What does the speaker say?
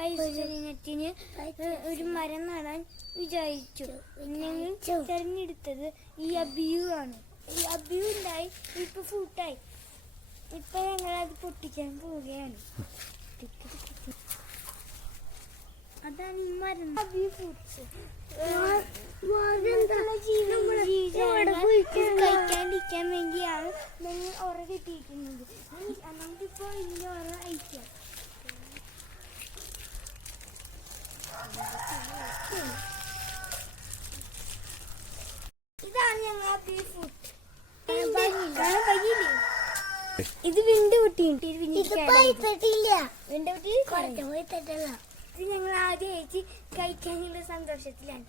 പരിശോധനത്തിന് ഒരു മരം നടാൻ വിചാരിച്ചു. ഞങ്ങൾ തെരഞ്ഞെടുത്തത് ഈ അബിയു ആണ് ഈ അബിയു ഉണ്ടായി ഇപ്പൊ ഫുട്ടായി ഇപ്പൊ ഞങ്ങൾ അത് പൊട്ടിക്കാൻ പോവുകയാണ്. അതാണ് ഈ മരം. അബിയു ഫ്രൂട്ട്സ് കഴിക്കാണ്ടിരിക്കാൻ വേണ്ടിയാണ് ഞങ്ങൾ ഉറ കിട്ടിയിരിക്കുന്നത്. നമുക്കിപ്പോൾ ഇതിന്റെ ഉറ അയക്കാം ഇതാണ് ബീഫ് ഫുഡ് ഇത് വിണ്ട് തട്ടല്ല ഇത് ഞങ്ങൾ ആദ്യം കഴിക്കാനുള്ള സന്തോഷത്തിലാണ്.